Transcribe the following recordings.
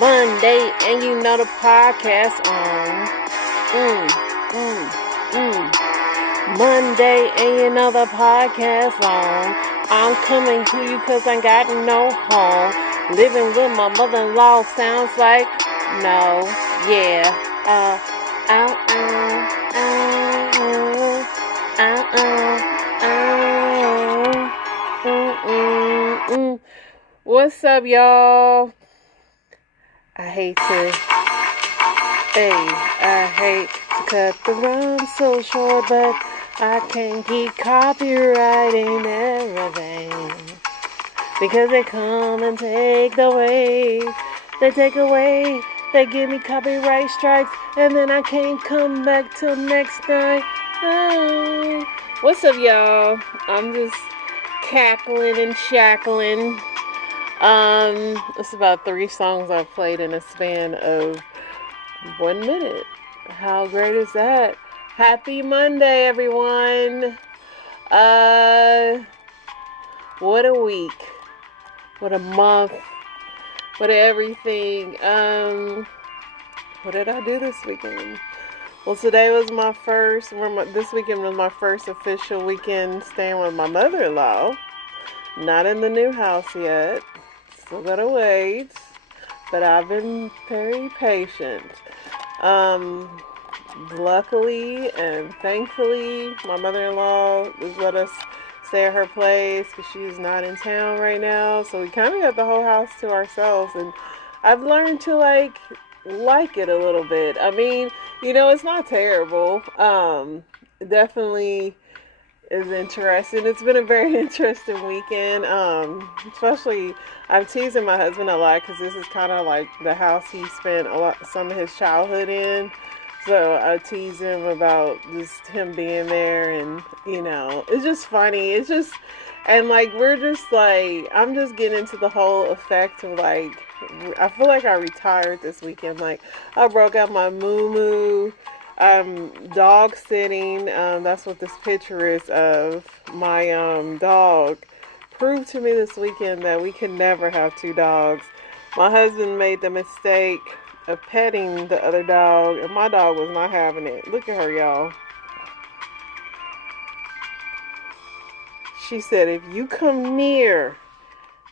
Monday, and you know the podcast on. Mm, mm, mm. Monday, and you know the podcast on. I'm coming to you cause I got no home. Living with my mother-in-law sounds like no, yeah. Uh, uh, What's up, y'all? I hate to cut the rhyme so short, but I can't keep copywriting everything. Because they come and take away. They take away. They give me copyright strikes. And then I can't come back till next night. Oh. What's up, y'all? I'm just cackling and shackling. It's about 3 songs I've played in a span of 1 minute. How great is that? Happy Monday, everyone. What a week. What a month. What everything. What did I do this weekend? Well, today was this weekend was my first official weekend staying with my mother-in-law. Not in the new house yet. Still gotta wait. But I've been very patient. Luckily and thankfully, my mother-in-law has let us stay at her place because she's not in town right now. So we kind of got the whole house to ourselves. And I've learned to like it a little bit. I mean, it's not terrible. Definitely is interesting. It's been a very interesting weekend. Especially I'm teasing my husband a lot because this is kind of like the house he spent some of his childhood in. So I tease him about just him being there, and it's just funny. It's just, and like I'm just getting into the whole effect of like, I feel like I retired this weekend. Like I broke out my moo. I'm dog sitting. That's what this picture is of my dog. Proved to me this weekend that we can never have 2 dogs. My husband made the mistake of petting the other dog, and my dog was not having it. Look at her, y'all. She said, if you come near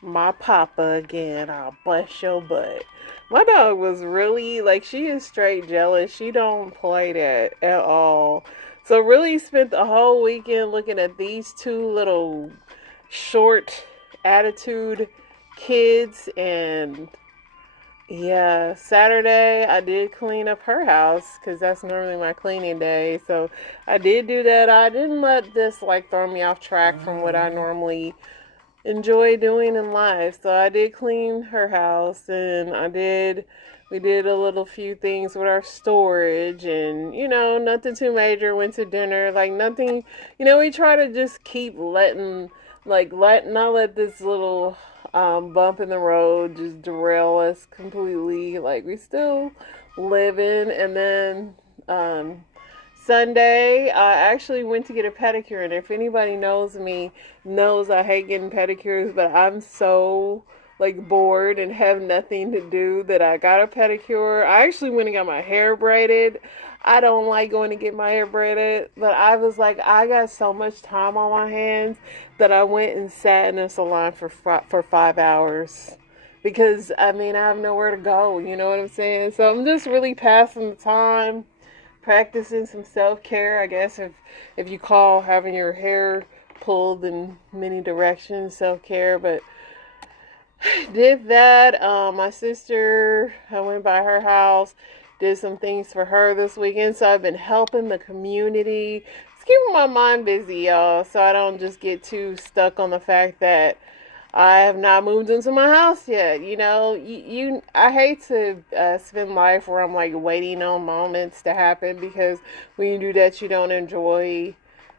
my papa again, I'll bust your butt. My dog was really, like, she is straight jealous. She don't play that at all. So really spent the whole weekend looking at these 2 little short attitude kids. And yeah, Saturday I did clean up her house because that's normally my cleaning day. So I did do that. I didn't let this like throw me off track from what I normally enjoy doing in life. So I did clean her house, and we did a little few things with our storage, and nothing too major. Went to dinner, like nothing, we try to just keep not let this little bump in the road just derail us completely. Like we still living. And then Sunday, I actually went to get a pedicure, and if anybody knows me, knows I hate getting pedicures, but I'm so like bored and have nothing to do that I got a pedicure. I actually went and got my hair braided. I don't like going to get my hair braided, but I was like, I got so much time on my hands that I went and sat in a salon for 5 hours. Because, I have nowhere to go, you know what I'm saying? So I'm just really passing the time, practicing some self-care, I guess, if you call having your hair pulled in many directions self-care. But did that. My sister, I went by her house, did some things for her this weekend. So I've been helping the community. It's keeping my mind busy, y'all, so I don't just get too stuck on the fact that I have not moved into my house yet. I hate to spend life where I'm like waiting on moments to happen, because when you do that, you don't enjoy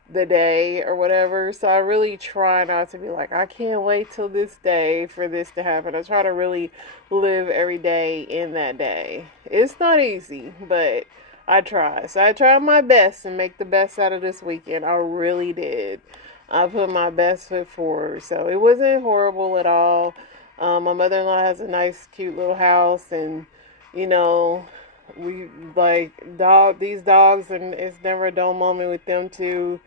the day or whatever. So I really try not to be like, I can't wait till this day for this to happen. I try to really live every day in that day. It's not easy, but I try. So I tried my best and make the best out of this weekend. I really did. I put my best foot forward. So it wasn't horrible at all. My mother-in-law has a nice, cute little house, and you know, we like these dogs, and it's never a dull moment with them too.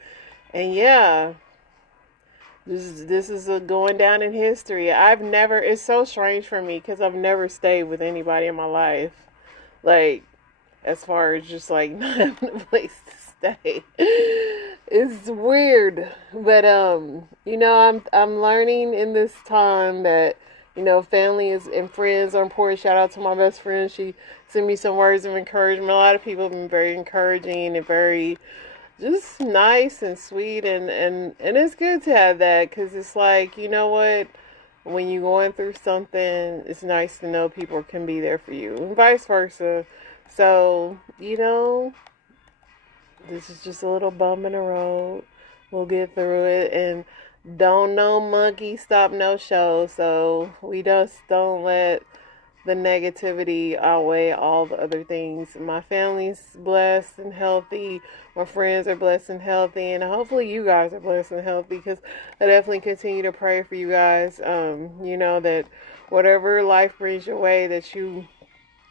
And yeah, this is a going down in history. I've never. It's so strange for me because I've never stayed with anybody in my life. Like, as far as just like not having a place to stay. It's weird, but I'm learning in this time that family is and friends are important. Shout out to my best friend. She sent me some words of encouragement. A lot of people have been very encouraging and very just nice and sweet, and it's good to have that because it's like, you know what, when you're going through something, it's nice to know people can be there for you and vice versa. So this is just a little bump in the road. We'll get through it, and don't no monkey stop no show. So we just don't let the negativity outweigh all the other things. My family's blessed and healthy. My friends are blessed and healthy, and hopefully you guys are blessed and healthy. Because I definitely continue to pray for you guys. That whatever life brings your way, that you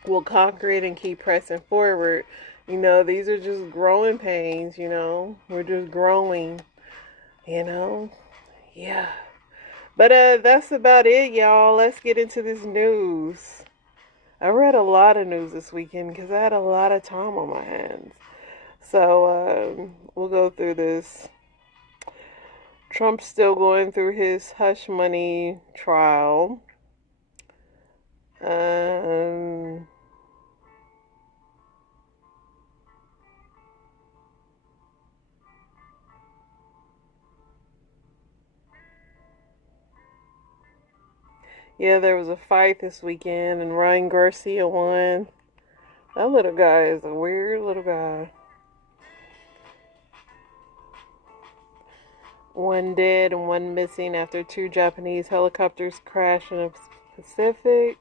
will conquer it and keep pressing forward. These are just growing pains. We're just growing. You know, yeah. But that's about it, y'all. Let's get into this news. I read a lot of news this weekend because I had a lot of time on my hands. So we'll go through this. Trump's still going through his hush money trial. Yeah, there was a fight this weekend, and Ryan Garcia won. That little guy is a weird little guy. One dead and one missing after two Japanese helicopters crashed in the Pacific.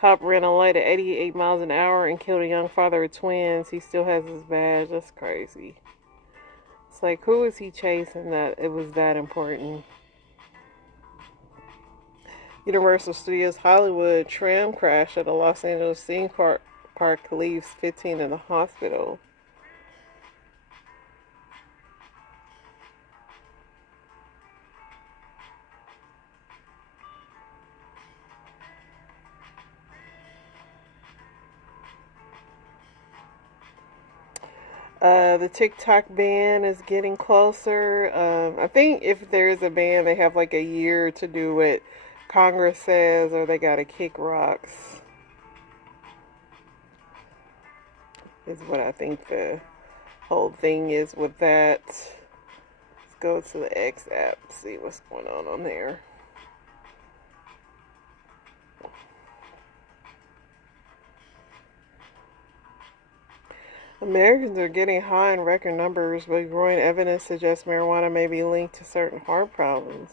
Cop ran a light at 88 miles an hour and killed a young father of twins. He still has his badge. That's crazy. It's like, who is he chasing that it was that important? Universal Studios Hollywood tram crash at a Los Angeles theme park leaves 15 in the hospital. The TikTok ban is getting closer. I think if there's a ban, they have like a year to do what Congress says, or they gotta kick rocks. Is what I think the whole thing is with that. Let's go to the X app, see what's going on there. Americans are getting high in record numbers, but growing evidence suggests marijuana may be linked to certain heart problems.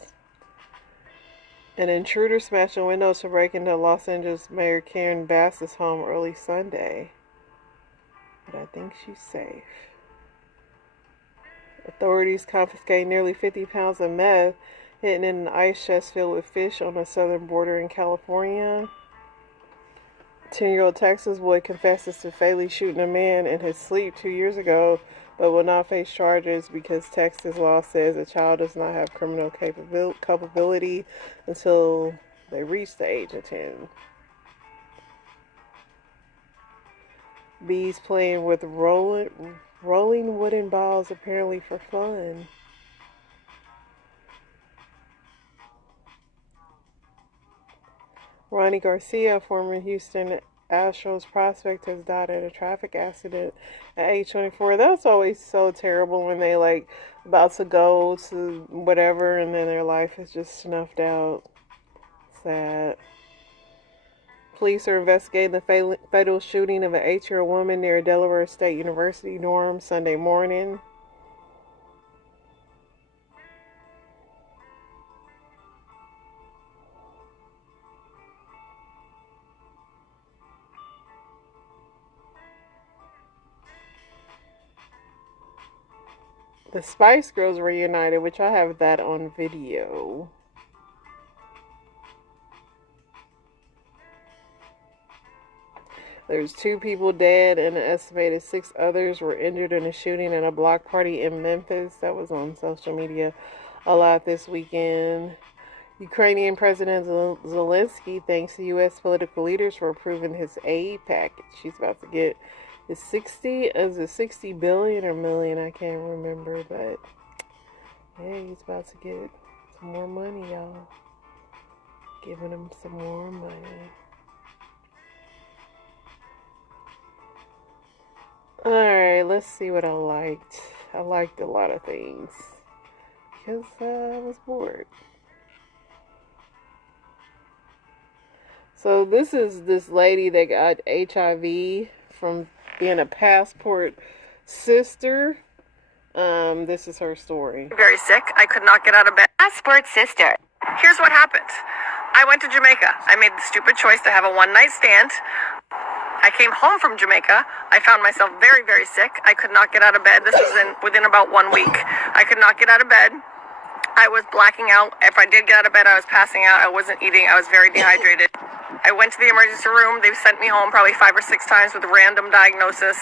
An intruder smashed a window to break into Los Angeles Mayor Karen Bass's home early Sunday. But I think she's safe. Authorities confiscate nearly 50 pounds of meth hidden in an ice chest filled with fish on the southern border in California. 10-year-old Texas boy confesses to fatally shooting a man in his sleep 2 years ago, but will not face charges because Texas law says a child does not have criminal culpability until they reach the age of 10. Bees playing with rolling wooden balls apparently for fun. Ronnie Garcia, former Houston Astros prospect, has died in a traffic accident at age 24. That's always so terrible when they like about to go to whatever and then their life is just snuffed out. Sad. Police are investigating the fatal shooting of an 8-year-old woman near Delaware State University dorm Sunday morning. The Spice Girls reunited, which I have that on video. There's 2 people dead and an estimated 6 others were injured in a shooting at a block party in Memphis. That was on social media a lot this weekend. Ukrainian President Zelensky thanks the U.S. political leaders for approving his aid package. He's about to get his 60 billion or million, I can't remember, but yeah, he's about to get some more money, y'all. Giving him some more money. Alright, let's see what I liked. I liked a lot of things because I was bored. So this is this lady that got HIV from being a passport sister. This is her story. Very sick. I could not get out of bed. Passport sister. Here's what happened. I went to Jamaica. I made the stupid choice to have a one-night stand. I came home from Jamaica. I found myself very, very sick. I could not get out of bed. This was within about 1 week. I could not get out of bed. I was blacking out. If I did get out of bed, I was passing out. I wasn't eating. I was very dehydrated. I went to the emergency room. They sent me home probably 5 or 6 times with a random diagnosis.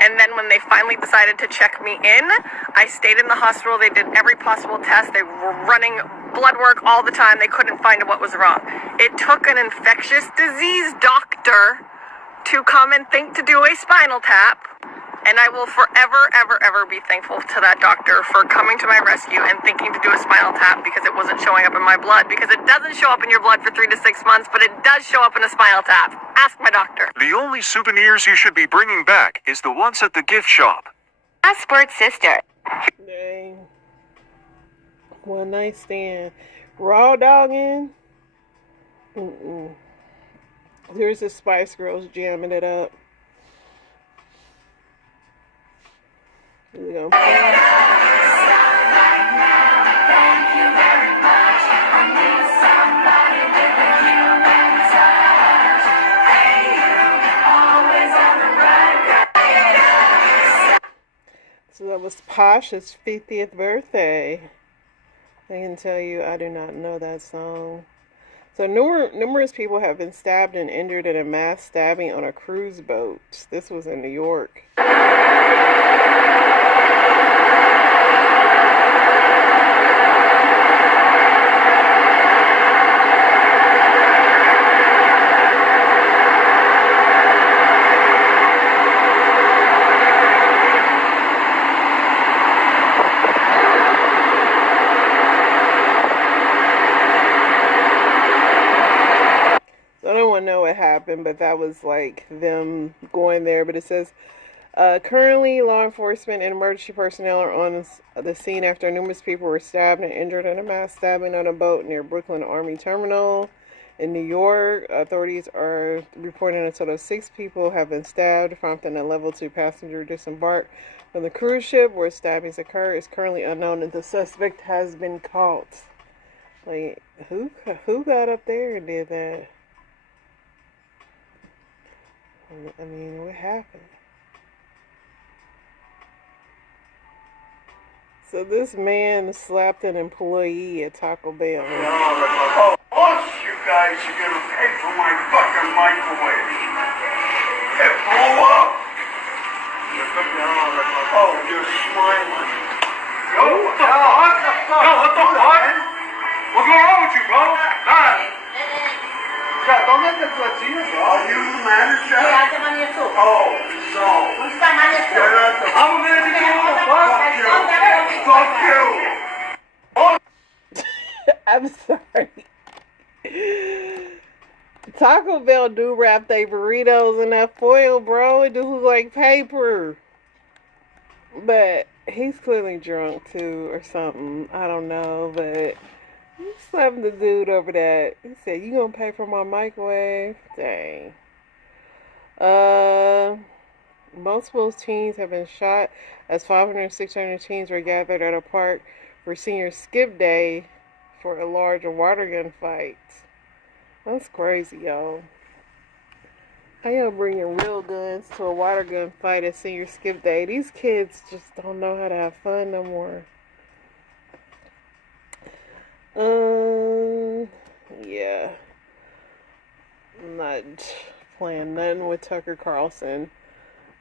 And then when they finally decided to check me in, I stayed in the hospital. They did every possible test. They were running blood work all the time. They couldn't find what was wrong. It took an infectious disease doctor to come and think to do a spinal tap. And I will forever, ever, ever be thankful to that doctor for coming to my rescue and thinking to do a spinal tap because it wasn't showing up in my blood. Because it doesn't show up in your blood for 3 to 6 months, but it does show up in a spinal tap. Ask my doctor. The only souvenirs you should be bringing back is the ones at the gift shop. Passport sister. Dang. One night stand. Raw dogging. There's the Spice Girls jamming it up. We're gonna So that was Pasha's 50th birthday. I can tell you, I do not know that song. So numerous people have been stabbed and injured in a mass stabbing on a cruise boat. This was in New York. I don't want to know what happened, but that was like them going there. But it says, currently law enforcement and emergency personnel are on the scene after numerous people were stabbed and injured in a mass stabbing on a boat near Brooklyn Army Terminal in New York. Authorities are reporting a total of 6 people have been stabbed, prompting a level 2 passenger disembark from the cruise ship where stabbings occurred. It's currently unknown if the suspect has been caught. Like, who got up there and did that? I mean, what happened? So this man slapped an employee at Taco Bell. Oh, you guys are gonna pay for my fucking microwave. It blew up. Oh, you're smiling. Yo, what the fuck? Yo, what the fuck? What's going on with you, bro? ¿Dónde te platillas? Are you the manager? Oh, so. I'm a manager. Fuck you. I'm sorry. Taco Bell do wrap their burritos in that foil, bro. It just looks like paper. But he's clearly drunk too, or something. I don't know, but he slapped the dude over that. He said, "You gonna pay for my microwave?" Dang. Multiple teens have been shot as 500 and 600 teens were gathered at a park for senior skip day for a large water gun fight. That's crazy, y'all. How y'all bringing real guns to a water gun fight at senior skip day? These kids just don't know how to have fun no more. Yeah. I'm not playing nothing with Tucker Carlson.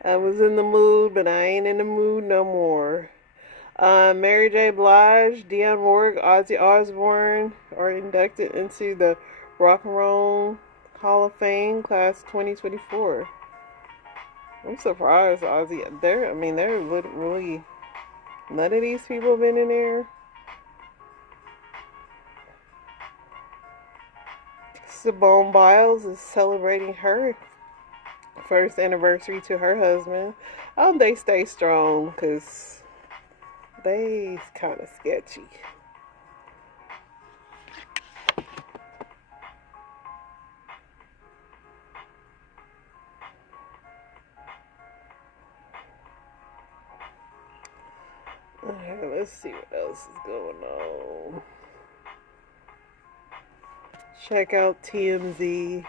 I was in the mood, but I ain't in the mood no more. Mary J. Blige, Dionne Warwick, Ozzy Osbourne are inducted into the Rock and Roll Hall of Fame class 2024. I'm surprised Ozzy. They're literally none of these people have been in there. Simone Biles is celebrating her first anniversary to her husband. I hope they stay strong because they kind of sketchy. Alright, let's see what else is going on. Check out TMZ.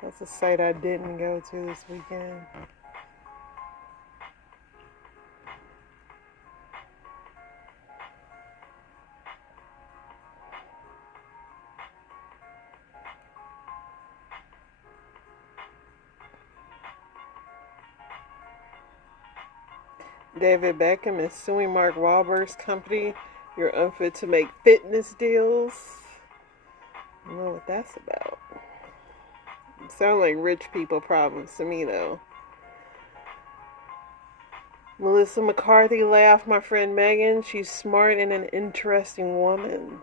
That's a site I didn't go to this weekend. David Beckham is suing Mark Wahlberg's company. You're unfit to make fitness deals. I don't know what that's about. Sound like rich people problems to me, though. Melissa McCarthy lay off my friend Megan. She's smart and an interesting woman.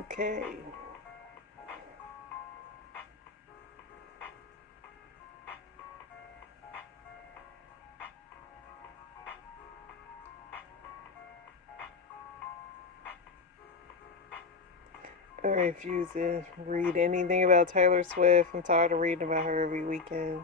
Okay. I refuse to read anything about Taylor Swift. I'm tired of reading about her every weekend.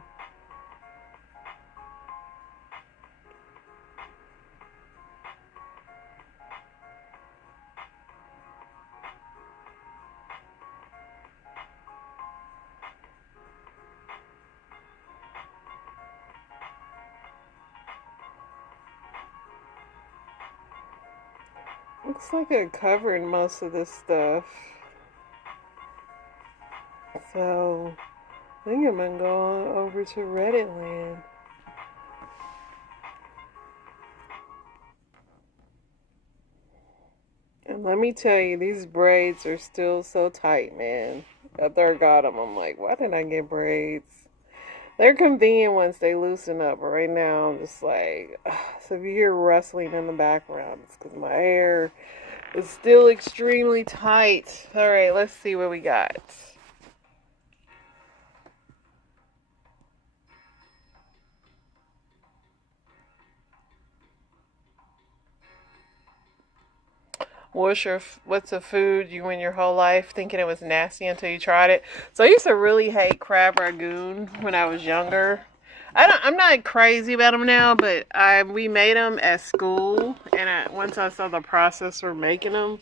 Looks like I covered most of this stuff. So, I think I'm gonna go on over to Reddit land. And let me tell you, these braids are still so tight, man. After I got them, I'm like, why didn't I get braids? They're convenient once they loosen up, but right now I'm just like, ugh. So if you hear rustling in the background, it's because my hair is still extremely tight. Alright, let's see what we got. What's a food you went your whole life thinking it was nasty until you tried it? So I used to really hate crab rangoon when I was younger. I'm not crazy about them now, but we made them at school, and once I saw the process for making them,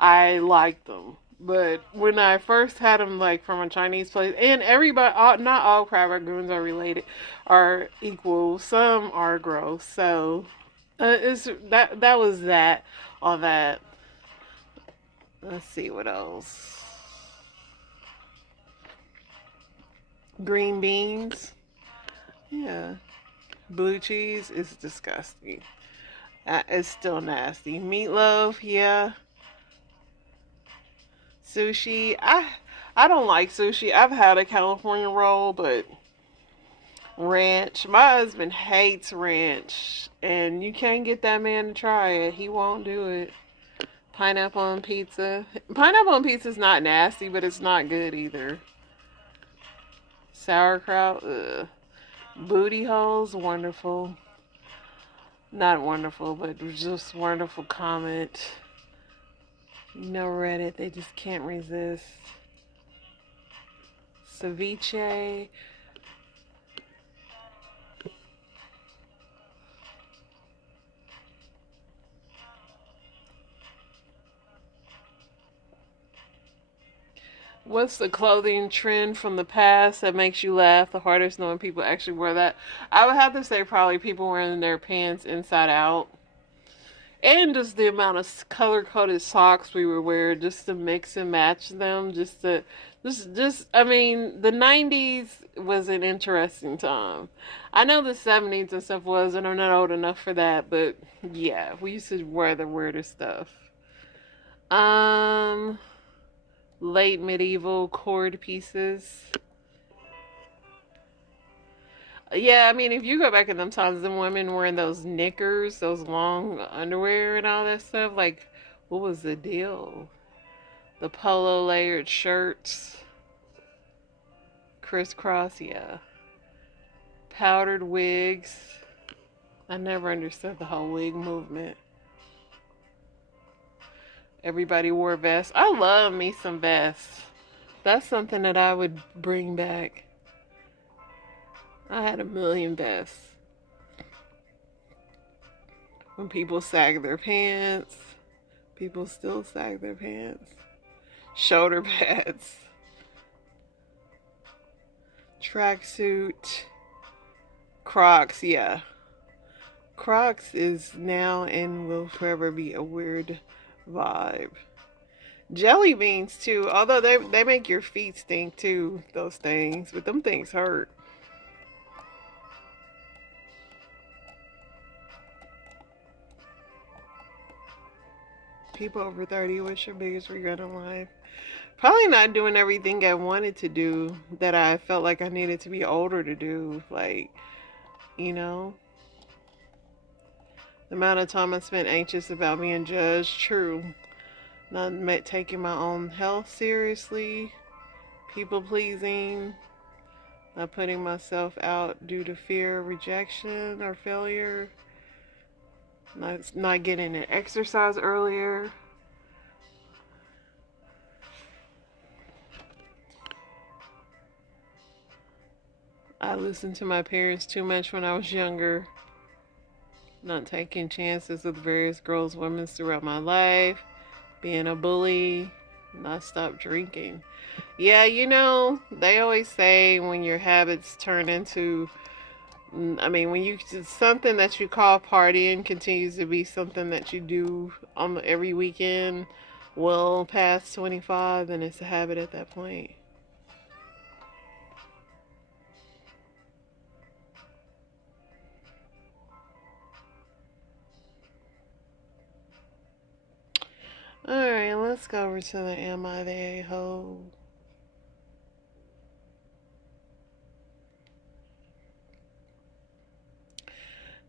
I liked them. But when I first had them, like from a Chinese place, and everybody, not all crab rangoons are equal. Some are gross. So it's that was that. All that. Let's see what else. Green beans. Yeah. Blue cheese is disgusting. It's still nasty. Meatloaf, yeah. Sushi. I don't like sushi. I've had a California roll, but ranch. My husband hates ranch, and you can't get that man to try it. He won't do it. Pineapple on pizza. Pineapple on pizza is not nasty, but it's not good either. Sauerkraut. Ugh. Booty holes. Wonderful. Not wonderful, but just wonderful comment. You know Reddit. They just can't resist. Ceviche. What's the clothing trend from the past that makes you laugh the hardest knowing people actually wear that? I would have to say probably people wearing their pants inside out. And just the amount of color-coded socks we would wear just to mix and match them. Just I mean, the 90s was an interesting time. I know the 70s and stuff was, and I'm not old enough for that, but yeah, we used to wear the weirdest stuff. Um, Late medieval cord pieces. Yeah, I mean, if you go back in them times, the women wearing those knickers, those long underwear and all that stuff, like, what was the deal? The polo layered shirts, crisscross, yeah. Powdered wigs. I never understood the whole wig movement. Everybody wore vests. I love me some vests. That's something that I would bring back. I had a million vests. When people sag their pants, people still sag their pants. Shoulder pads. Tracksuit. Crocs, yeah. Crocs is now and will forever be a weird vibe. Jelly beans too, although they make your feet stink too, those things, but them things hurt. People over 30, what's your biggest regret in life? Probably not doing everything I wanted to do that I felt like I needed to be older to do. Like, you know, the amount of time I spent anxious about being judged, true. Not taking my own health seriously, people pleasing, not putting myself out due to fear of rejection or failure, not getting an exercise earlier. I listened to my parents too much when I was younger, not taking chances with various girls, women throughout my life, being a bully, not stop drinking. Yeah, you know, they always say when your habits turn into, I mean, when you, something that you call partying continues to be something that you do on every weekend, well past 25, then it's a habit at that point. Alright, let's go over to the Am I the A-hole?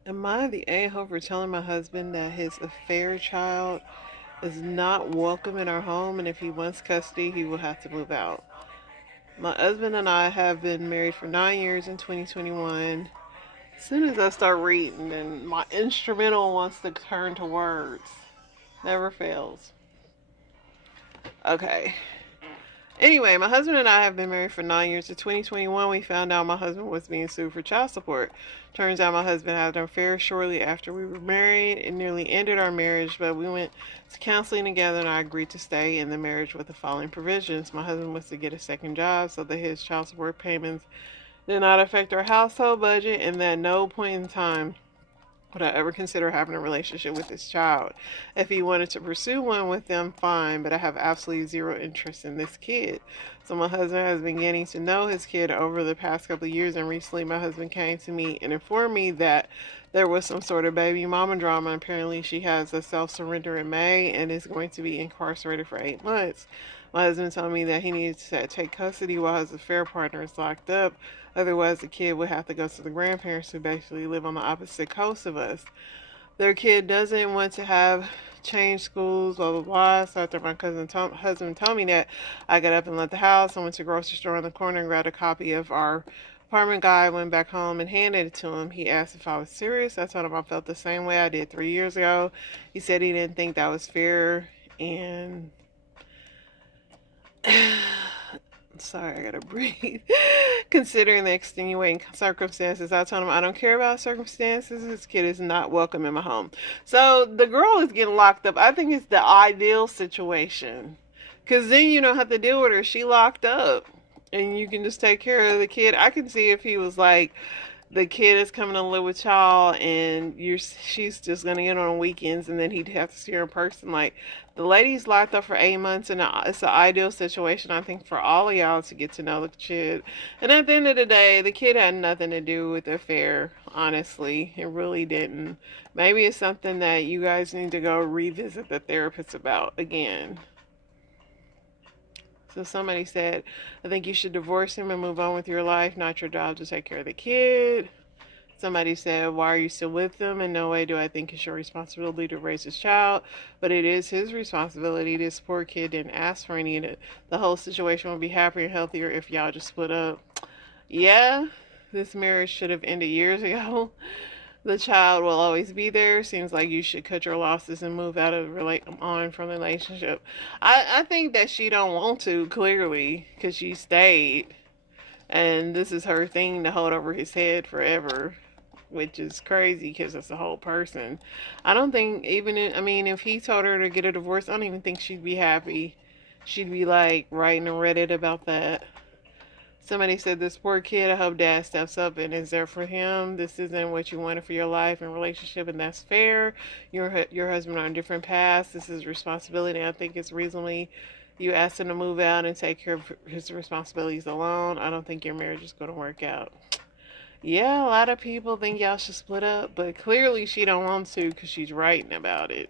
Am I the a-hole for telling my husband that his affair child is not welcome in our home, and if he wants custody, he will have to move out? My husband and I have been married for 9 years in 2021. As soon as I start reading, and my instrumental wants to turn to words. Never fails. Okay. Anyway, my husband and I have been married for 9 years. In 2021, we found out my husband was being sued for child support. Turns out my husband had an affair shortly after we were married. It nearly ended our marriage, but we went to counseling together and I agreed to stay in the marriage with the following provisions. My husband was to get a second job so that his child support payments did not affect our household budget, and that at no point in time would I ever consider having a relationship with this child. If he wanted to pursue one with them, fine, but I have absolutely zero interest in this kid. So my husband has been getting to know his kid over the past couple of years, and recently my husband came to me and informed me that there was some sort of baby mama drama. Apparently she has a self-surrender in May and is going to be incarcerated for 8 months. My husband told me that he needs to take custody while his affair partner is locked up. Otherwise, the kid would have to go to the grandparents who basically live on the opposite coast of us. Their kid doesn't want to have changed schools, blah, blah, blah. So after my husband told me that, I got up and left the house. I went to the grocery store on the corner and grabbed a copy of our apartment guide, went back home and handed it to him. He asked if I was serious. I told him I felt the same way I did 3 years ago. He said he didn't think that was fair, and sorry, I gotta breathe. Considering the extenuating circumstances, I told him I don't care about circumstances. This kid is not welcome in my home. So the girl is getting locked up. I think it's the ideal situation, because then you don't have to deal with her. She locked up, and you can just take care of the kid. I can see if he was like the kid is coming to live with y'all, and she's just gonna get on weekends, and then he'd have to see her in person. Like, the lady's locked up for 8 months, and it's an ideal situation, I think, for all of y'all to get to know the kid. And at the end of the day, the kid had nothing to do with the affair. Honestly, it really didn't. Maybe it's something that you guys need to go revisit the therapist about again. So somebody said, I think you should divorce him and move on with your life, not your job to take care of the kid. Somebody said, why are you still with him? In no way do I think it's your responsibility to raise his child, but it is his responsibility. This poor kid didn't ask for any of it. The whole situation would be happier and healthier if y'all just split up. Yeah, this marriage should have ended years ago. The child will always be there. Seems like you should cut your losses and move out of on from the relationship. I think that she don't want to, clearly, because she stayed, and this is her thing to hold over his head forever, which is crazy because it's a whole person. I don't think if he told her to get a divorce, I don't even think she'd be happy. She'd be like writing on Reddit about that. Somebody said, this poor kid, I hope dad steps up and is there for him. This isn't what you wanted for your life and relationship, and that's fair. Your husband on different paths. This is responsibility. I think it's reasonably you ask him to move out and take care of his responsibilities alone. I don't think your marriage is going to work out. Yeah, a lot of people think y'all should split up, but clearly she don't want to because she's writing about it.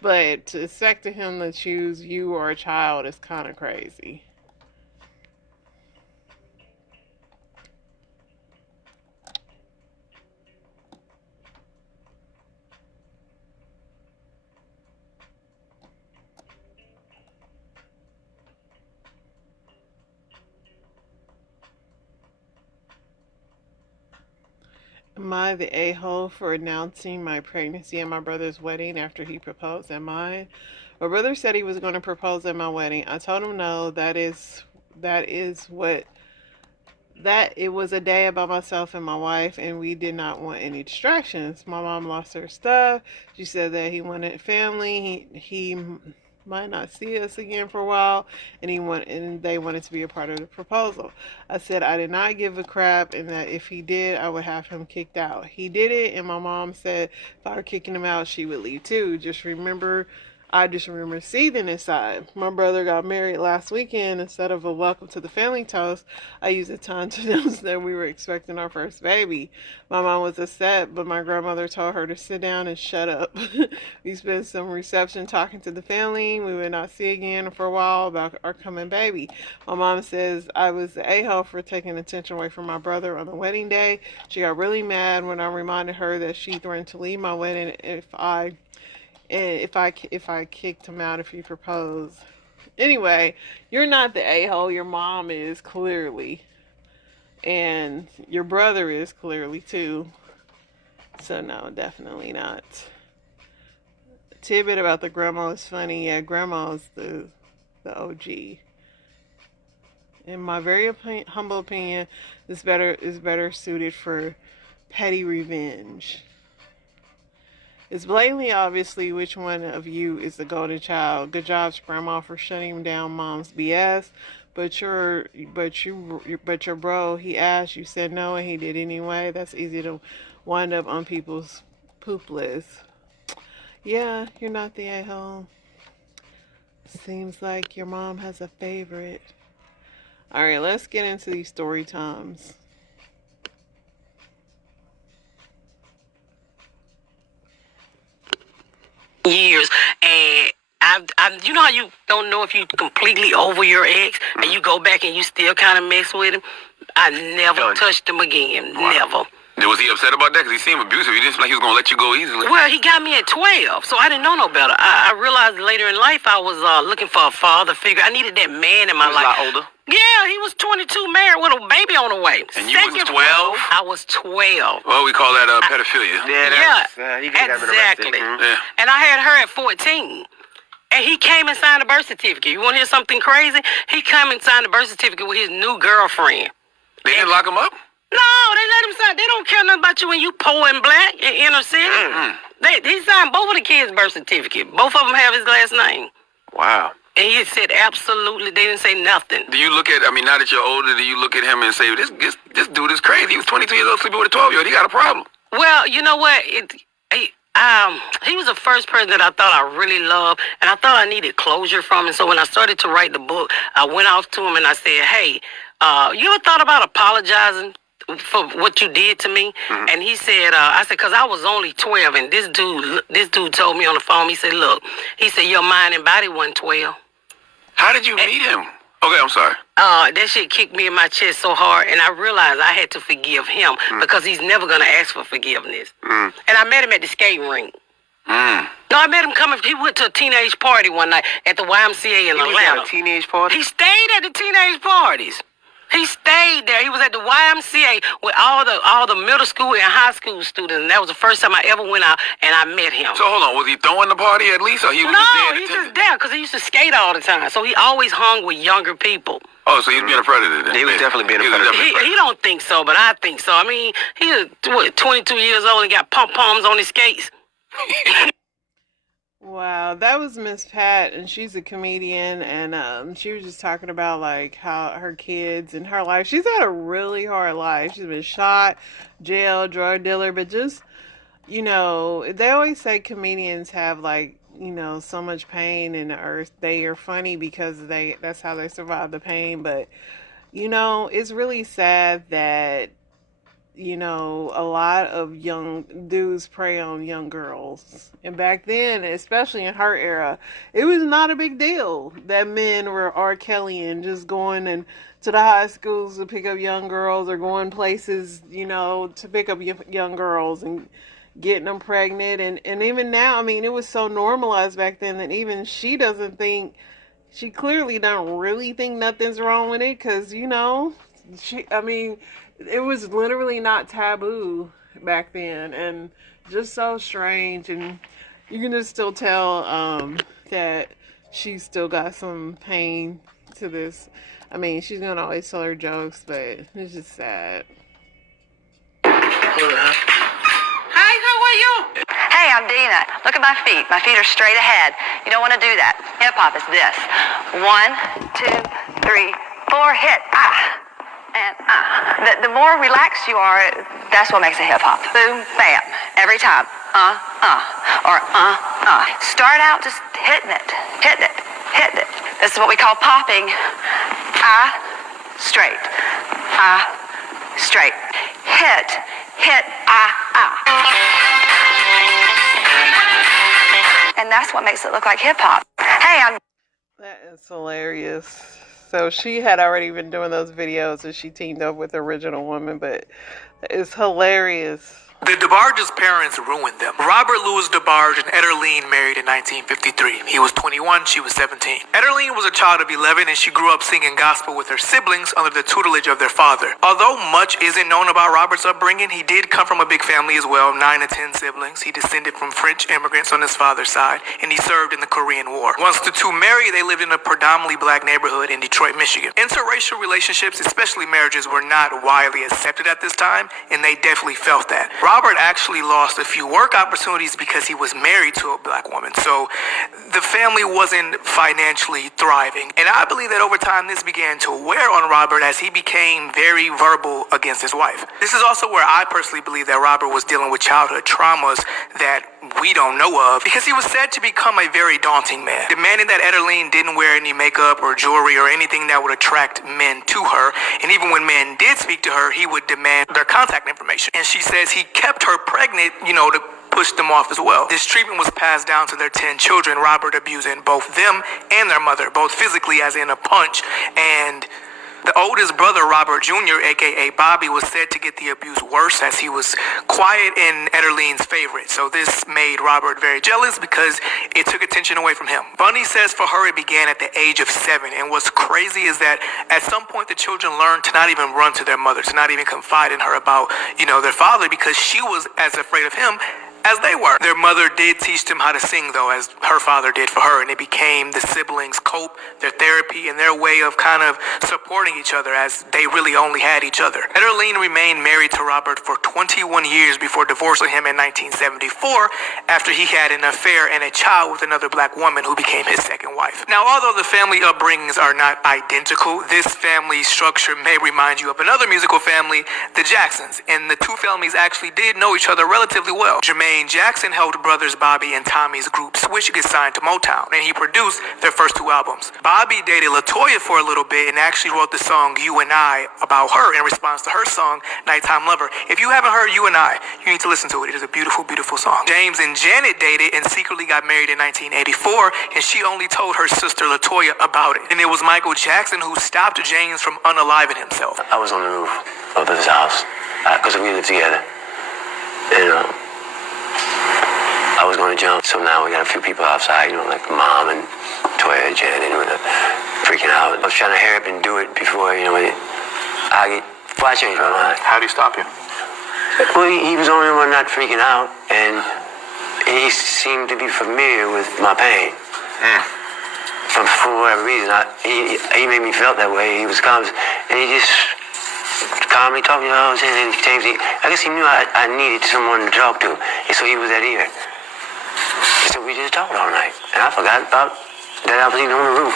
But to expect him to choose you or a child is kind of crazy. Am I the a-hole for announcing my pregnancy at my brother's wedding after he proposed at mine? My brother said he was going to propose at my wedding. I told him no, that it was a day about myself and my wife, and we did not want any distractions. My mom lost her stuff. She said that he wanted family. He might not see us again for a while, and they wanted to be a part of the proposal. I said I did not give a crap, and that if he did, I would have him kicked out. He did it, and my mom said if I were kicking him out, she would leave too. I just remember seething inside. My brother got married last weekend. Instead of a welcome to the family toast, I used the time to announce that we were expecting our first baby. My mom was upset, but my grandmother told her to sit down and shut up. We spent some reception talking to the family we would not see again for a while about our coming baby. My mom says I was the a-hole for taking attention away from my brother on the wedding day. She got really mad when I reminded her that she threatened to leave my wedding if I kicked him out if he proposed. Anyway, you're not the a-hole. Your mom is, clearly. And your brother is, clearly, too. So, no, definitely not. Tidbit about the grandma is funny. Yeah, grandma is the OG. In my very humble opinion, this is better suited for petty revenge. It's blatantly obviously which one of you is the golden child. Good job, Grandma, for shutting down Mom's BS. But your bro, he asked, you said no, and he did anyway. That's easy to wind up on people's poop list. Yeah, you're not the a-hole. Seems like your mom has a favorite. Alright, let's get into these story times. Years, and you know how you don't know if you completely over your ex, and you go back and you still kind of mess with him. I never touched him again. Wow. Never. Was he upset about that? Because he seemed abusive. He didn't seem like he was going to let you go easily. Well, he got me at 12, so I didn't know no better. I realized later in life I was looking for a father figure. I needed that man in my life. He was a lot older? Yeah, he was 22, married with a baby on the way. And you was 12? I was 12. Well, we call that pedophilia. Exactly. Yeah. And I had her at 14. And he came and signed a birth certificate. You want to hear something crazy? He came and signed a birth certificate with his new girlfriend. They didn't lock him up? No, they let him sign. They don't care nothing about you when you poor and black in inner city. He signed both of the kids' birth certificate. Both of them have his last name. Wow. And he said absolutely. They didn't say nothing. Do you look at, I mean, now that you're older, do you look at him and say, this dude is crazy. He was 22 years old sleeping with a 12-year-old. He got a problem. Well, you know what? He was the first person that I thought I really loved, and I thought I needed closure from him. So when I started to write the book, I went off to him and I said, hey, you ever thought about apologizing for what you did to me? Mm-hmm. And he said, I said, because I was only 12, and this dude told me on the phone, he said, look, he said, your mind and body wasn't 12. How did you meet him? Okay, I'm sorry. That shit kicked me in my chest so hard, and I realized I had to forgive him because he's never going to ask for forgiveness. And I met him at the skating rink. No, I met him coming. He went to a teenage party one night at the YMCA in Atlanta. He was at a teenage party? He stayed at the teenage parties. He stayed there. He was at the YMCA with all the middle school and high school students. And that was the first time I ever went out and I met him. So hold on, was he throwing the party at least, or he was just there? No, he just there because he used to skate all the time. So he always hung with younger people. Oh, so he's being a predator then? He was definitely being a predator. He don't think so, but I think so. I mean, he's 22 years old and got pom-poms on his skates. Wow, that was Miss Pat, and she's a comedian, and she was just talking about like how her kids and her life. She's had a really hard life. She's been shot, jailed, drug dealer, but just, you know, they always say comedians have like, you know, so much pain in the earth. They are funny because that's how they survive the pain, but you know, it's really sad that, you know, a lot of young dudes prey on young girls. And back then, especially in her era, it was not a big deal that men were R. Kelly and just going and to the high schools to pick up young girls, or going places, you know, to pick up young girls and getting them pregnant. And even now, I mean, it was so normalized back then that even she clearly don't really think nothing's wrong with it, because, you know, it was literally not taboo back then, and just so strange. And you can just still tell that she's still got some pain to this. I mean, she's gonna always tell her jokes, but it's just sad. Hi, how are you? Hey, I'm Dina. Look at my feet. My feet are straight ahead. You don't want to do that. Hip hop is this. 1, 2, 3, 4, hit. And the more relaxed you are, that's what makes a hip hop. Boom, bam, every time. Or Start out just hitting it. This is what we call popping. Straight. Straight. Hit. And that's what makes it look like hip hop. Hey, That is hilarious. So she had already been doing those videos, and she teamed up with the Original Woman, but it's hilarious. The DeBarge's parents ruined them. Robert Louis DeBarge and Ederline married in 1953. He was 21, she was 17. Ederline was a child of 11, and she grew up singing gospel with her siblings under the tutelage of their father. Although much isn't known about Robert's upbringing, he did come from a big family as well, 9 to 10 siblings. He descended from French immigrants on his father's side, and he served in the Korean War. Once the two married, they lived in a predominantly black neighborhood in Detroit, Michigan. Interracial relationships, especially marriages, were not widely accepted at this time, and they definitely felt that. Robert actually lost a few work opportunities because he was married to a black woman, so the family wasn't financially thriving. And I believe that over time this began to wear on Robert as he became very verbal against his wife. This is also where I personally believe that Robert was dealing with childhood traumas that we don't know of, because he was said to become a very daunting man, demanding that Ederline didn't wear any makeup or jewelry or anything that would attract men to her. And even when men did speak to her, he would demand their contact information. And she says he kept her pregnant, to push them off as well. This treatment was passed down to their 10 children, Robert abusing both them and their mother, both physically as in a punch, and the oldest brother, Robert Jr., aka Bobby, was said to get the abuse worse as he was quiet and Ederline's favorite. So this made Robert very jealous because it took attention away from him. Bunny says for her it began at the age of 7. And what's crazy is that at some point the children learned to not even run to their mother, to not even confide in her about, their father, because she was as afraid of him as they were. Their mother did teach them how to sing, though, as her father did for her, and it became the siblings' cope, their therapy, and their way of kind of supporting each other as they really only had each other. Ederline remained married to Robert for 21 years before divorcing him in 1974 after he had an affair and a child with another black woman who became his second wife. Now, although the family upbringings are not identical, this family structure may remind you of another musical family, the Jacksons, and the two families actually did know each other relatively well. Jermaine Jackson helped brothers Bobby and Tommy's group Switch get signed to Motown, and he produced their first two albums. Bobby dated LaToya for a little bit and actually wrote the song You and I about her in response to her song Nighttime Lover. If you haven't heard You and I, you need to listen to it. It is a beautiful, beautiful song. James and Janet dated and secretly got married in 1984, and she only told her sister LaToya about it. And it was Michael Jackson who stopped James from unaliving himself. I was on the roof of his house because we lived together, and I was going to jump. So now we got a few people outside, like Mom and Toya and Janet, and we're freaking out. I was trying to hurry up and do it before I changed my mind. How did he stop you? Well, he was the only one not freaking out, and he seemed to be familiar with my pain. For whatever reason, he made me feel that way. He was calm, and he just calmly talked, and James, I guess he knew I needed someone to talk to, and so he was that ear. So we just talked all night, and I forgot about that I was even on the roof,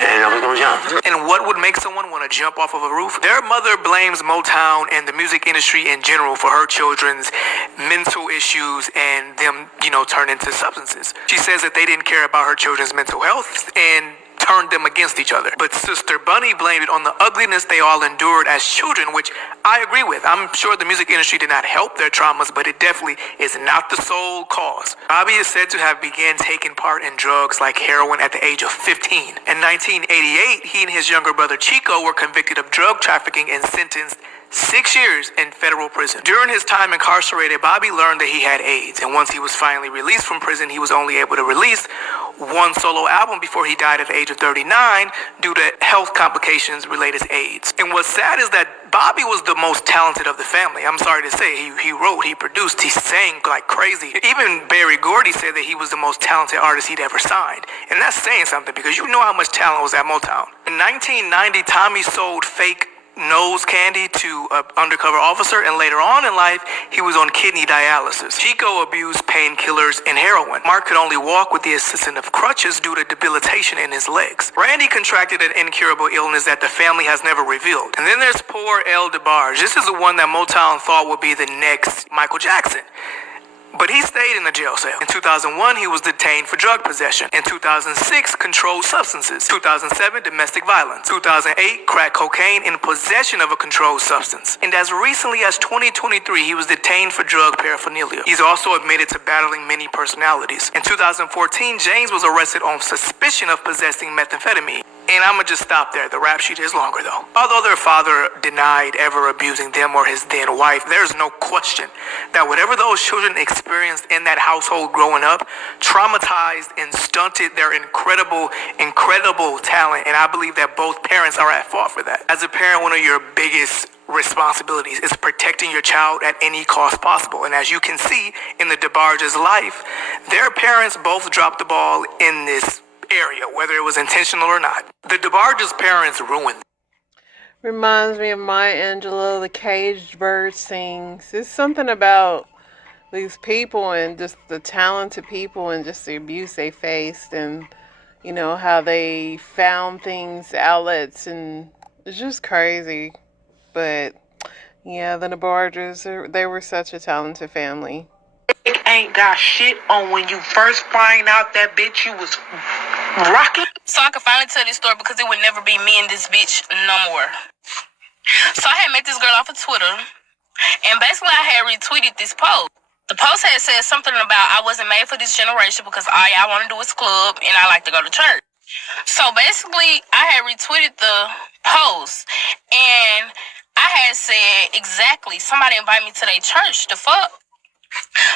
and I was going to jump. And what would make someone want to jump off of a roof? Their mother blames Motown and the music industry in general for her children's mental issues and them, turn into substances. She says that they didn't care about her children's mental health and turned them against each other. But Sister Bunny blamed it on the ugliness they all endured as children, which I agree with. I'm sure the music industry did not help their traumas, but it definitely is not the sole cause. Bobby is said to have began taking part in drugs like heroin at the age of 15. In 1988, he and his younger brother Chico were convicted of drug trafficking and sentenced 6 years in federal prison. During his time incarcerated, Bobby learned that he had AIDS, and once he was finally released from prison, he was only able to release one solo album before he died at the age of 39 due to health complications related to AIDS. And what's sad is that Bobby was the most talented of the family. I'm sorry to say, he wrote, he produced, he sang like crazy. Even Berry Gordy said that he was the most talented artist he'd ever signed. And that's saying something, because you know how much talent was at Motown. In 1990, Tommy sold fake nose candy to an undercover officer, and later on in life, he was on kidney dialysis. Chico abused painkillers and heroin. Mark could only walk with the assistance of crutches due to debilitation in his legs. Randy contracted an incurable illness that the family has never revealed. And then there's poor El DeBarge. This is the one that Motown thought would be the next Michael Jackson. But he stayed in the jail cell. In 2001, he was detained for drug possession. In 2006, controlled substances. 2007, domestic violence. 2008, crack cocaine in possession of a controlled substance. And as recently as 2023, he was detained for drug paraphernalia. He's also admitted to battling many personalities. In 2014, James was arrested on suspicion of possessing methamphetamine. And I'ma just stop there. The rap sheet is longer though. Although their father denied ever abusing them or his then wife, there's no question that whatever those children experienced in that household growing up traumatized and stunted their incredible talent. And I believe that both parents are at fault for that. As a parent, one of your biggest responsibilities is protecting your child at any cost possible. And as you can see in the DeBarge's life, their parents both dropped the ball in this area, whether it was intentional or not. The DeBarge's parents ruined. Reminds me of Maya Angelou, the caged bird sings. It's something about these people and just the talented people and just the abuse they faced, and how they found things, outlets, and it's just crazy. But yeah, the DeBarges, they were such a talented family. Ain't got shit on when you first find out that bitch you was rocking. So I could finally tell this story because it would never be me and this bitch no more. So I had met this girl off of Twitter, and basically I had retweeted this post. The post had said something about I wasn't made for this generation because all y'all want to do is club and I like to go to church. So basically I had retweeted the post, and I had said exactly, somebody invite me to their church, the fuck.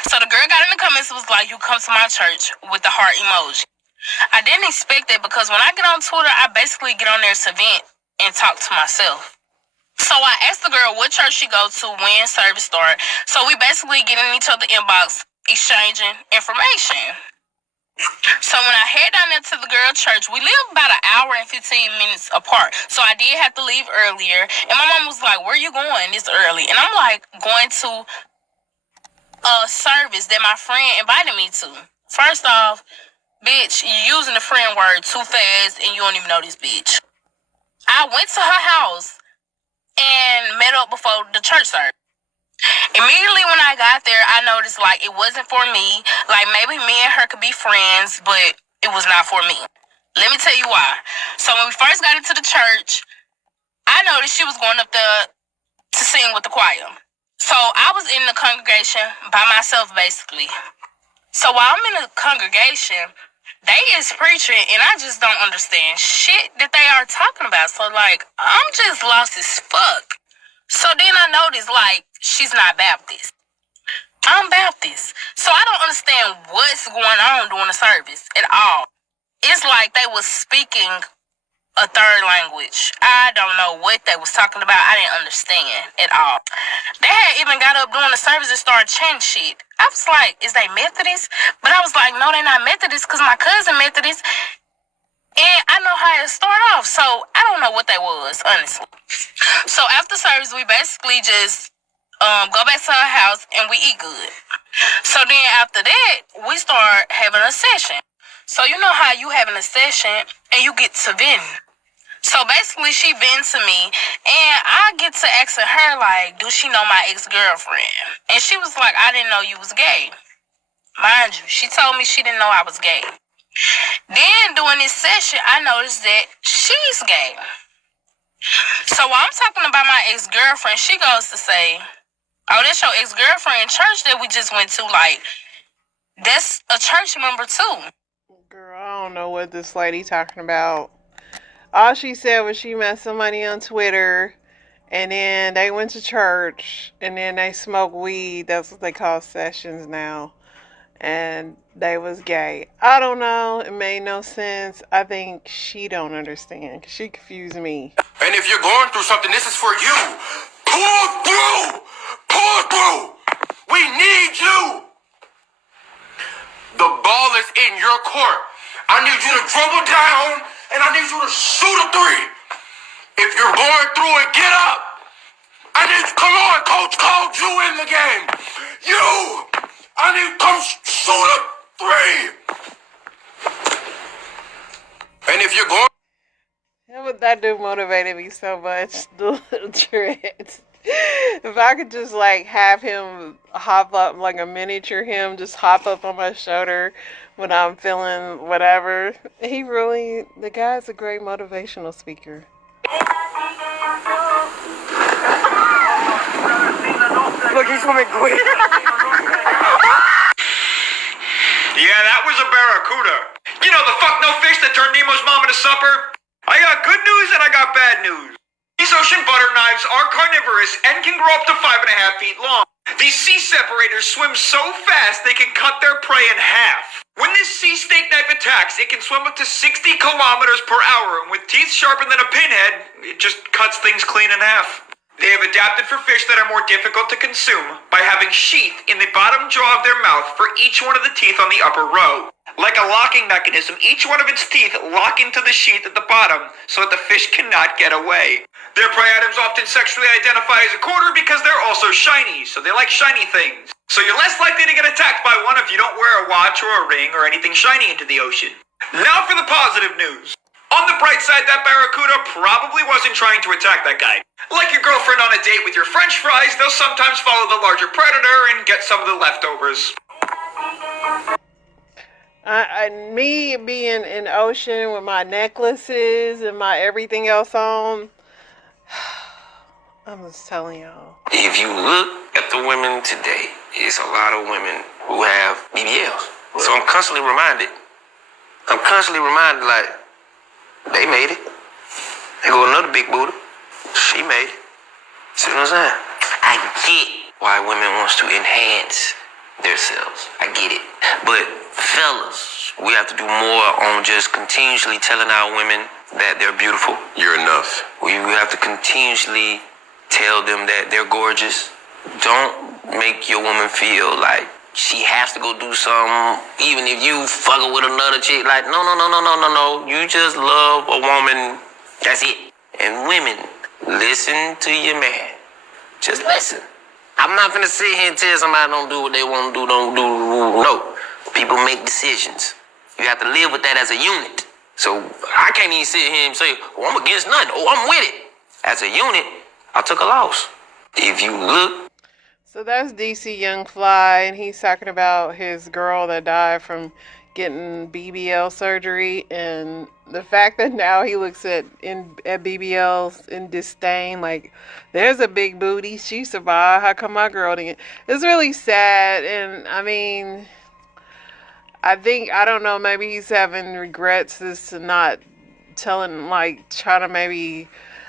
So the girl got in the comments, was like, you come to my church, with the heart emoji. I didn't expect that because when I get on Twitter, I basically get on there to vent and talk to myself. So I asked the girl what church she go to, when service start. So we basically get in each other's inbox. exchanging information. So when I head down there to the girl church, we live about an hour and 15 minutes apart. So I did have to leave earlier. And my mom was like, where you going this early? And I'm like, going to a service that my friend invited me to. First off, bitch, you using the friend word too fast and you don't even know this bitch. I went to her house and met up before the church service. Immediately when I got there, I noticed like it wasn't for me. Like maybe me and her could be friends, but it was not for me. Let me tell you why. So when we first got into the church, I noticed she was going up there to sing with the choir. So I was in the congregation by myself basically. So while I'm in the congregation, they is preaching and I just don't understand shit that they are talking about. So like, I'm just lost as fuck. So then I noticed, like, she's not Baptist. I'm Baptist. So I don't understand what's going on during the service at all. It's like they was speaking a third language. I don't know what they was talking about. I didn't understand at all. They had even got up during the service and started chanting shit. I was like, is they Methodist? But I was like, no, they're not Methodist because my cousin Methodist. And I know how it started off, so I don't know what they was, honestly. So after service, we basically just go back to her house and we eat good. So then after that, we start having a session. So you know how you having a session and you get to vent. So basically, she vent to me, and I get to asking her, like, do she know my ex-girlfriend? And she was like, I didn't know you was gay. Mind you, she told me she didn't know I was gay. Then during this session, I noticed that she's gay. So while I'm talking about my ex-girlfriend, she goes to say, oh, that's your ex-girlfriend in church that we just went to. Like, that's a church member too. Girl, I don't know what this lady talking about. All she said was she met somebody on Twitter, and then they went to church, and then they smoked weed. That's what they call sessions now. And they was gay. I don't know. It made no sense. I think she don't understand. Cause she confused me. And if you're going through something, this is for you. Pull through! Pull through! We need you! The ball is in your court. I need you to dribble down, and I need you to shoot a three. If you're going through it, get up. I need, come on, coach called you in the game. You! I need come shoot a three. And if you're going, That dude motivated me so much. The little dreads. If I could just like have him hop up like a miniature him, just hop up on my shoulder when I'm feeling whatever. The guy's a great motivational speaker. look, he's swimming quick. Yeah, that was a barracuda. You know, the fuck no fish that turned Nemo's mom into supper? I got good news and I got bad news. These ocean butter knives are carnivorous and can grow up to 5.5 feet long. These sea separators swim so fast they can cut their prey in half. When this sea snake knife attacks, it can swim up to 60 kilometers per hour, and with teeth sharper than a pinhead, it just cuts things clean in half. They have adapted for fish that are more difficult to consume by having sheath in the bottom jaw of their mouth for each one of the teeth on the upper row. Like a locking mechanism, each one of its teeth lock into the sheath at the bottom so that the fish cannot get away. Their prey items often sexually identify as a quarter because they're also shiny, so they like shiny things. So you're less likely to get attacked by one if you don't wear a watch or a ring or anything shiny into the ocean. Now for the positive news. On the bright side, that barracuda probably wasn't trying to attack that guy. Like your girlfriend on a date with your french fries, they'll sometimes follow the larger predator and get some of the leftovers. Me being in the ocean with my necklaces and my everything else on, I'm just telling y'all. If you look at the women today, it's a lot of women who have BBLs. So I'm constantly reminded, like, they made it. They go another big booty. She made it. See what I'm saying? I get why women wants to enhance themselves. I get it. But fellas, we have to do more on just continuously telling our women that they're beautiful. You're enough. We have to continuously tell them that they're gorgeous. Don't make your woman feel like she has to go do something, even if you fucking with another chick. Like, no. You just love a woman. That's it. And women, listen to your man. Just listen. I'm not gonna sit here and tell somebody don't do what they want to do, don't do. No. People make decisions. You have to live with that as a unit. So I can't even sit here and say, oh, I'm against nothing. Oh, I'm with it. As a unit, I took a loss. If you look. So that's DC Young Fly, and he's talking about his girl that died from getting BBL surgery, and the fact that now he looks at BBLs in disdain, like, there's a big booty, she survived, how come my girl didn't? It's really sad. And I mean, I don't know, maybe he's having regrets as to not telling, like, trying to maybe,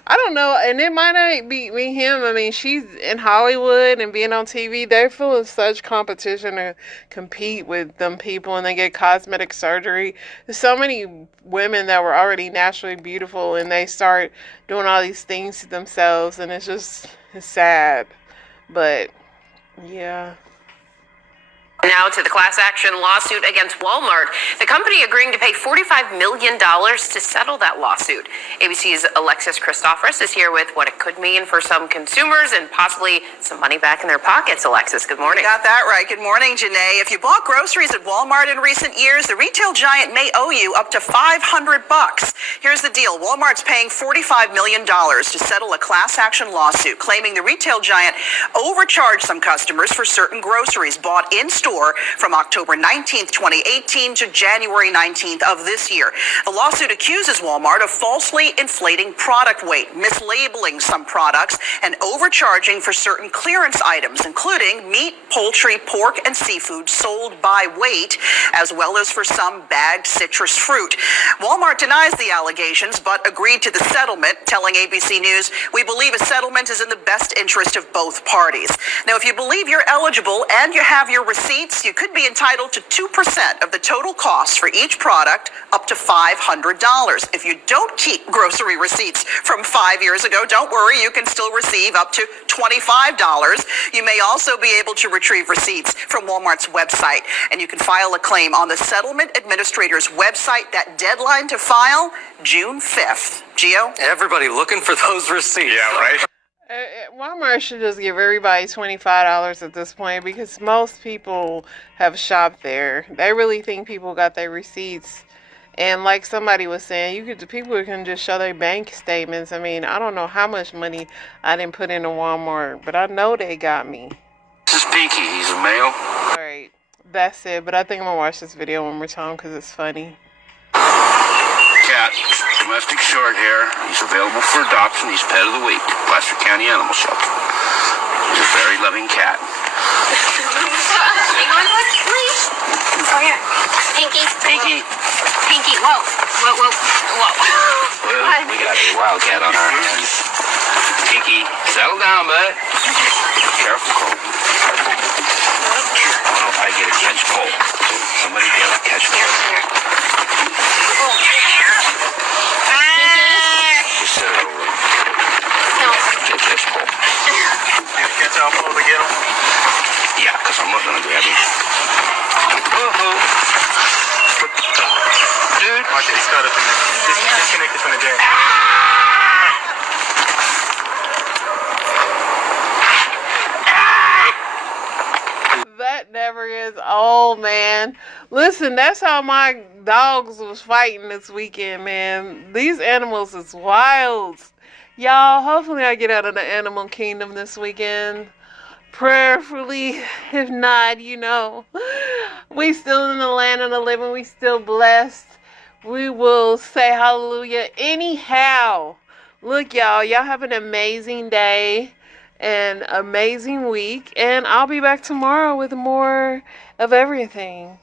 I don't know, and it might not be him. I mean, she's in Hollywood and being on TV. They're feeling such competition to compete with them people, and they get cosmetic surgery. There's so many women that were already naturally beautiful, and they start doing all these things to themselves, and it's sad. But, yeah. Now to the class action lawsuit against Walmart. The company agreeing to pay $45 million to settle that lawsuit. ABC's Alexis Christophorus is here with what it could mean for some consumers and possibly some money back in their pockets. Alexis, good morning. You got that right. Good morning, Janae. If you bought groceries at Walmart in recent years, the retail giant may owe you up to $500. Here's the deal. Walmart's paying $45 million to settle a class action lawsuit claiming the retail giant overcharged some customers for certain groceries bought in store from October 19th, 2018 to January 19th of this year. The lawsuit accuses Walmart of falsely inflating product weight, mislabeling some products, and overcharging for certain clearance items, including meat, poultry, pork, and seafood sold by weight, as well as for some bagged citrus fruit. Walmart denies the allegations, but agreed to the settlement, telling ABC News, "We believe a settlement is in the best interest of both parties." Now, if you believe you're eligible and you have your receipts, you could be entitled to 2% of the total cost for each product, up to $500. If you don't keep grocery receipts from 5 years ago, don't worry, you can still receive up to $25. You may also be able to retrieve receipts from Walmart's website, and you can file a claim on the settlement administrator's website. That deadline to file, June 5th. Gio? Everybody looking for those receipts. Yeah, right. Walmart should just give everybody $25 at this point, because most people have shopped there. They really think people got their receipts. And like somebody was saying, people can just show their bank statements. I mean, I don't know how much money I didn't put into Walmart, but I know they got me. This is Pinky. He's a male. Alright, that's it. But I think I'm going to watch this video one more time because it's funny. Cat, domestic short hair. He's available for adoption. He's pet of the week. Placer County Animal Shelter. He's a very loving cat. Hang on, please. Oh, yeah. Pinky. Whoa. Well, we got a wildcat on our hands. Pinky, settle down, bud. Careful, Cole. Oh, I get a catch pole. Somebody get a catch pole. Just set it over. No. Get a catch pole. You catch our pole to get him? Yeah, because I'm not going to grab him. Dude. Okay, he's caught up in there. Disconnected from the jack. That never is old, man. Listen, that's how my dogs was fighting this weekend, man. These animals is wild. Y'all, hopefully I get out of the animal kingdom this weekend. Prayerfully. If not, we still in the land of the living. We still blessed. We will say hallelujah anyhow. Look, y'all have an amazing day. An amazing week, and I'll be back tomorrow with more of everything.